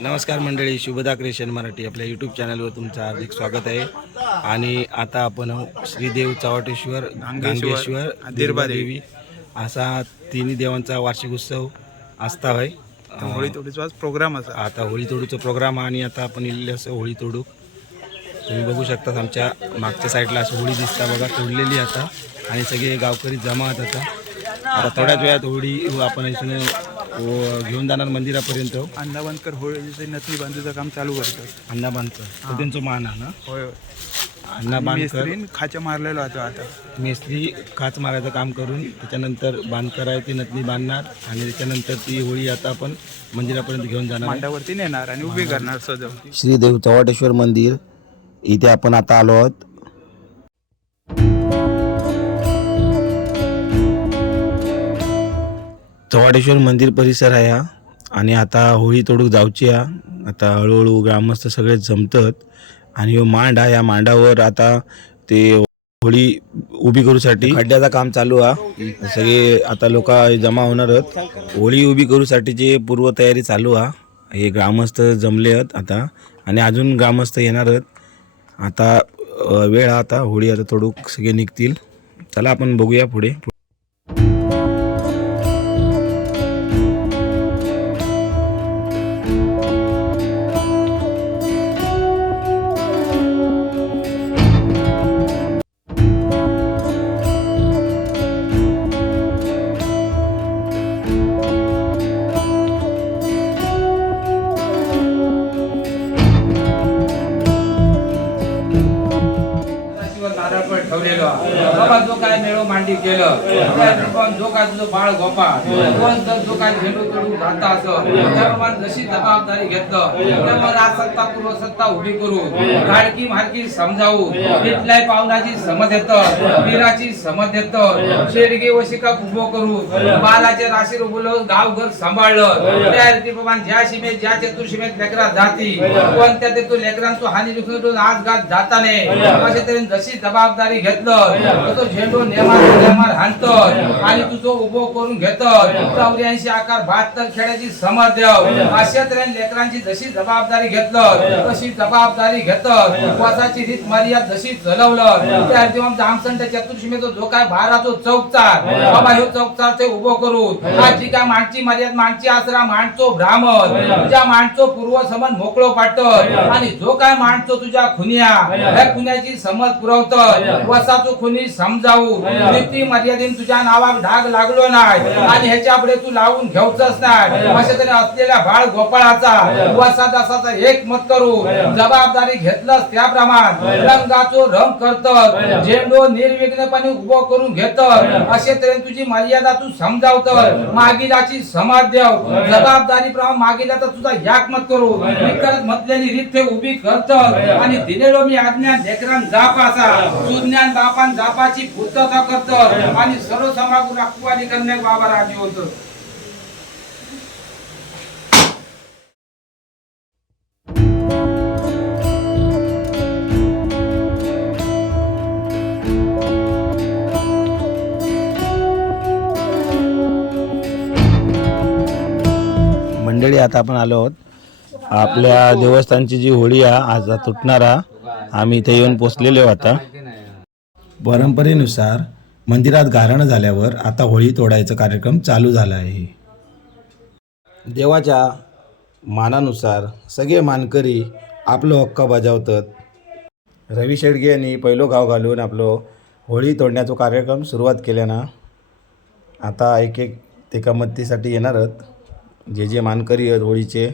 नमस्कार मंडळी शुभदा क्रिएशन मराठी आपल्या यूट्यूब चॅनलवर तुमचं हार्दिक स्वागत आहे. आणि आता आपण श्रीदेव चव्हाटेश्वर गांगेश्वर दिरबा देवी. असा तिन्ही देवांचा वार्षिक उत्सव आस्था आहे होळी थोडीच प्रोग्राम असा. आता होळी तोडूचं प्रोग्राम आणि आता आपण इल्ले असं होळी तोडू. तुम्ही बघू शकता आमच्या मागच्या साईडला असं होळी दिसता बघा तोडलेली आता. आणि सगळे गावकरी जमा आहेत आता. आता थोड्याच वेळात होळी आपण इथून घेऊन जाणार मंदिरापर्यंत. अंदावनकर होळीचे नथनी बांधूचं काम चालू करतात. अण्णा बांधकर तो त्यांचं मान आहे ना? होय होय. अण्णा बांधकर मेस्त्रीन खाच्या मारलेलो होतो आता. मेस्त्री काच मारायचं काम करून त्याच्यानंतर बांधकर आहे ती नथनी बांधणार आणि त्याच्यानंतर ती होळी आता आपण मंदिरापर्यंत घेऊन जाणार आहे. मांडावरती नेणार आणि उभी करणार सजवून. श्री देव चव्हाटेश्वर मंदिर इथे आपण आता आलो आहोत. चव्हाटेश्वर मंदिर परिसर आहे हा. आणि आता होळी तोडूक जाऊची हा. आता हळूहळू ग्रामस्थ सगळे जमतात. आणि मांड हा या मांडावर आता ते होळी उभी करूसाठी खड्ड्याचं काम चालू हा. सगळे आता लोक जमा होणार आहेत. होळी उभी करूसाठीची पूर्वतयारी चालू हा हे ग्रामस्थ जमले आहेत आता. आणि अजून ग्रामस्थ येणार आहेत. आता वेळ आता होळी आता तोडूक सगळे निघतील. चला आपण बघूया पुढे. बाबा जो काय मेळो मांडी केलं. जो काय तुझं बाळ गोपाळ कोण जर जो काय झेंडू तोडून जाता असं त्याप्रमाणे जशी जबाबदारी घेतलं त्यामुळे आज सत्ता पूर्व सत्ता उभी करू. लाडकी म्हारकी समजावू. इथल्या पाहुणाची समज येतं. वीराची समज येतं. शेडगे वशिका उभो करू. बालाचे राशी बोलवून गाव घर सांभाळलं त्या रीतीप्रमाणे ज्या सीमेत ज्या चतुर्सीमेत लेकरा जाती कोणत्या ते तो लेकरांचो हानी दुखून आज गात जाता नाही अशा तऱ्हेने जशी जबाबदारी घेतलं तर तो झेंडू नेमार नेमार हाणतो आणि तुझो उभो करून घेतो चौऱ्याऐंशी आकार बहात्तर खेळाची समज देव. अशा तऱ्हेने लेकरांची जशी जबाबदारी घेतलं तशी जबाबदारी घेतलं उपवासाची रीत मर्याद जशी चलवलं त्या तेव्हा जामसंत चतुर्शीमेचा जो काय भाराचो चौकचार. बाबा ह्यो चौकचार ते उभो करू आज जी काय माणची मर्याद माणची आसरा माणचो ब्राह्मण तुझ्या माणचो पूर्व समन मोकळो पाटत आणि जो काय माणचो तुझ्या खुनिया ह्या खुन्याची समज पुरवत वसाचो खुनी समजावू नीती मर्यादेन तुझ्या नावाक ढाग लागलो नाही आणि ह्याच्या पुढे तू लावून घेऊचच नाही अशा तरी असलेल्या बाळ गोपाळाचा वसा दासाचा एक मत करू जबाबदारी घेतलंस त्याप्रमाणे रंगाचो रंग करत झेंडो निर्विघ्नपणे उभो करून घेत असे तऱ्हेने तुझी मर्यादा तू समजावत मागिलाची समाज देव जबाबदारी प्रमाणे मागिला तर तुझा याक मत करू मी करत म्हटलेली रीत ते उभी करत आणि दिलेलो मी आज्ञा लेकरान जापाचा सुज्ञान बापान जापाची पूर्तता करत आणि सर्व समागून रखवाली करण्यात बाबा राजी होत मंडळी आता आपण आलो आहोत. आपल्या देवस्थानची जी होळी आहे आज तुटणारा आम्ही इथे येऊन पोचलेलो आता. परंपरेनुसार मंदिरात गारणं झाल्यावर आता होळी तोडायचा कार्यक्रम चालू झाला आहे. देवाच्या मानानुसार सगळे मानकरी आपलं हक्क बजावतात. रवी शेडगे यांनी पहिलो गाव घालून आपलो होळी तोडण्याचा कार्यक्रम सुरुवात केल्यानं आता एक एक तेका मदतीसाठी येणारच जे जे मानकरी आहेत होळीचे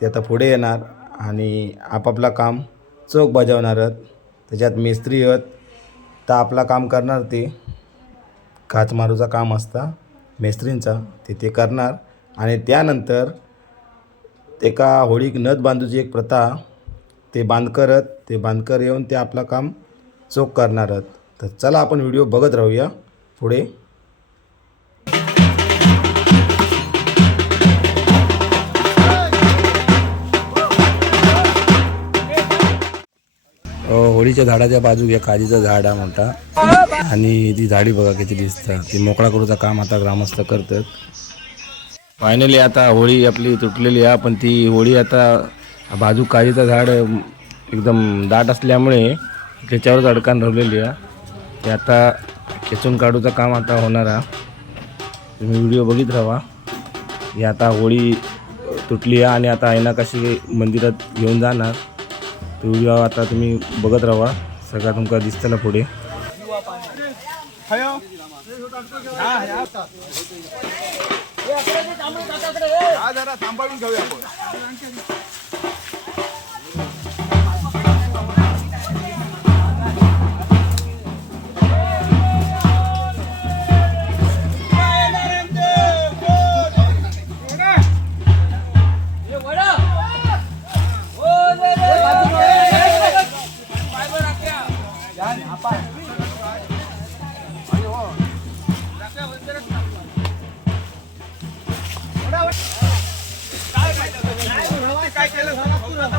ते आता पुढे येणार आणि आपापला काम चोख बजावणार आहेत. त्याच्यात मिस्त्री आहेत तर आपला काम करणार ते. काच मारूचा काम असता मेस्त्रींचा ते ते करणार. आणि त्यानंतर एका होळीक नथ बांधूची एक प्रथा ते बांधकरत ते बांधकर येऊन ते आपलं काम चोख करणार आहेत तर चला आपण व्हिडिओ बघत राहूया पुढे. होळीच्या झाडाच्या बाजूक एक काजीचं झाड आहे मोठा आणि ती झाडी बघा किती दिसतात ती मोकळा करूचा काम आता ग्रामस्थ करतात. फायनली आता होळी आपली तुटलेली आहे पण ती होळी आता बाजू काजीचं झाड एकदम दाट असल्यामुळे त्याच्यावरच अडकान रवलेली आहे ते आता खेचून काढूचं काम आता होणार आहे तुम्ही व्हिडिओ बघित राहा. ही आता होळी तुटली आहे आणि आता आयना कशी मंदिरात घेऊन जाणार. तो व्हिडिओ आता तुम्ही बघत राहा. सगळा तुमका दिसतला पुढे.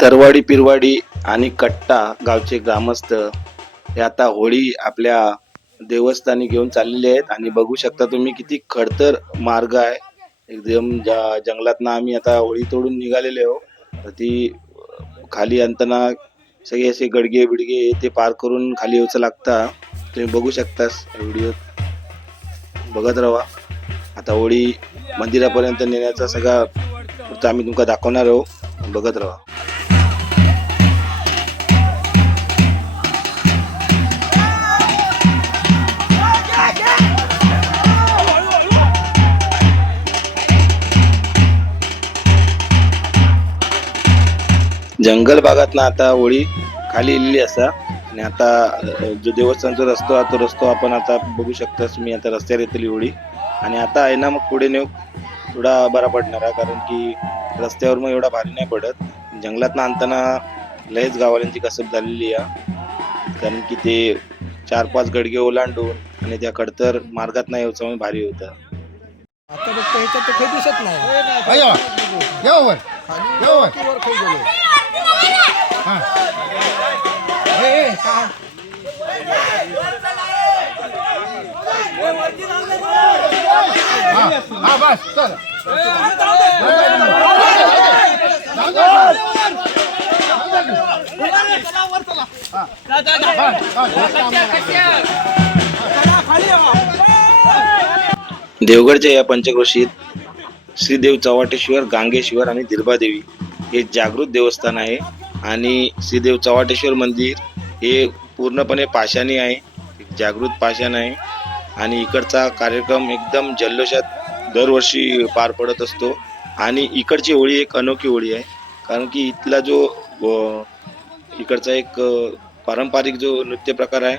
तरवाडी पिरवाडी आणि कट्टा गावचे ग्रामस्थ हे आता होळी आपल्या देवस्थानी घेऊन चाललेले आहेत. आणि बघू शकता तुम्ही किती खडतर मार्ग आहे. एकदम ज- जंगलातनं आम्ही आता होळी तोडून निघालेले हो ती खाली अंतना सगळे असे गडगे बिडगे ते पार करून खाली यायचं लागता. तुम्ही बघू शकतास व्हिडिओ बघत राहा आता होळी मंदिरापर्यंत नेण्याचा सगळा आम्ही तुमका दाखवणार आहोत. बघत राहा जंगल भागात ना आता होळी खाली इल्ली असा. आणि आता जो देवस्थानचा रस्तो आहे तो रस्तो आपण आता बघू शकतास मी आता रस्त्यावर येतली होळी आणि आता आहे ना मग पुढे नेऊ थोडा बरा पडणार आहे. कारण की रस्त्यावर मग एवढा भारी नाही पडत. जंगलात आणताना लयच गावाल्यांची कसब झालेली आहे. कारण की ते चार पाच गडगे ओलांडून आणि त्या खडतर मार्गात नाही यायचं भारी होतं. आता फक्त ह्याच्यात तर काही दिसत नाही. बस चल देवगडच्या या पंचक्रोशीत श्रीदेव चव्हाटेश्वर गांगेश्वर आणि दिर्बादेवी हे जागृत देवस्थान आहे. आणि श्रीदेव चव्हाटेश्वर मंदिर हे पूर्णपणे पाषाणी आहे जागृत पाषाण आहे आणि इकडचा कार्यक्रम एकदम जल्लोषात दरवर्षी पार पडत असतो. आणि इकडची होळी एक अनोखी होळी आहे. कारण की इथला जो इकडचा एक पारंपरिक जो नृत्य प्रकार आहे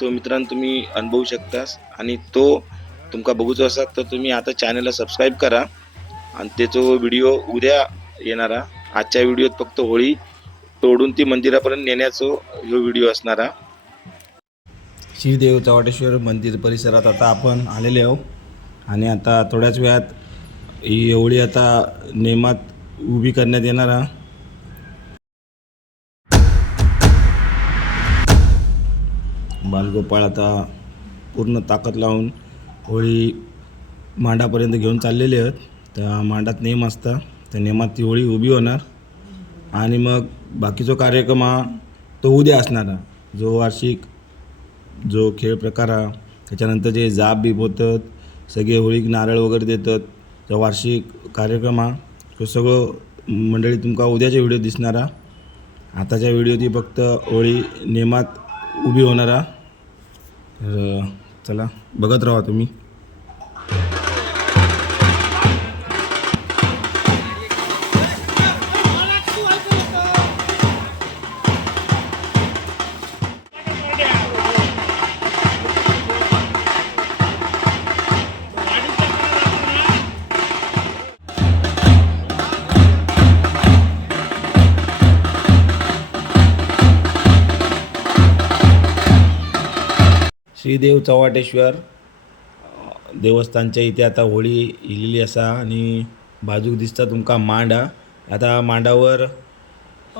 तो मित्रांनो तुम्ही अनुभवू शकतास. आणि तो तुमका बघूचो असाल तर तुम्ही आता चॅनलला सबस्क्राईब करा. आणि त्याचो व्हिडिओ उद्या येणारा. आजच्या व्हिडिओत फक्त होळी तोडून ती मंदिरापर्यंत नेण्याचो ह्यो व्हिडिओ असणारा. श्रीदेव चव्हाटेश्वर मंदिर परिसरात आता आपण आलेले आहो आणि आता थोड्याच वेळात ही होळी आता नेमात उभी करण्यात येणार हा बालगोपाळ आता पूर्ण ताकद लावून होळी मांडापर्यंत घेऊन चाललेले आहेत. त्या मांडात नेम असता. त्या नेमात ती होळी उभी होणार. आणि मग बाकीचो कार्यक्रम हा तो उद्या असणार जो वार्षिक जो खेळ प्रकार हा त्याच्यानंतर जे जाप बीप होतात सगळे होळीक नारळ वगैरे देतात जो वार्षिक कार्यक्रम हा तो सगळं मंडळी तुमका उद्याच्या व्हिडिओ दिसणार आताच्या व्हिडिओ ती फक्त होळी नेमात उभी होणार तर चला बघत राहा तुम्ही. श्रीदेव चव्हाटेश्वर देवस्थानच्या इथे आता होळी इलेली असा आणि बाजूक दिसता तुमका मांड. आता मांडावर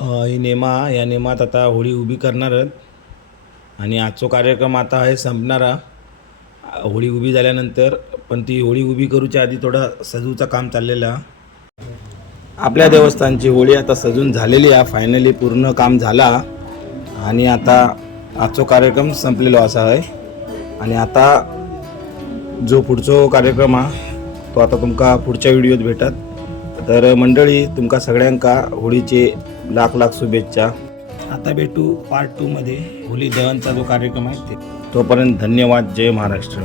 ही नेमा या नेमात आता होळी उभी करणार आहेत. आणि आजचो कार्यक्रम आता आहे संपणारा. होळी उभी झाल्यानंतर पण ती होळी उभी करूच्या आधी थोडा सजूचा काम चाललेला. आपल्या देवस्थानची होळी आता सजून झालेली आहे. फायनली पूर्ण काम झाला. आणि आता आजचो कार्यक्रम संपलेलो असा आहे. आणि आता जो पुढचो कार्यक्रम हा तो आता तुमका पुढच्या व्हिडिओत भेटत. तर मंडळी तुमका सगळ्यांका होळीचे लाख लाख शुभेच्छा. आता भेटू पार्ट टूमध्ये होली दहनचा जो कार्यक्रम आहे ते. तोपर्यंत धन्यवाद. जय महाराष्ट्र.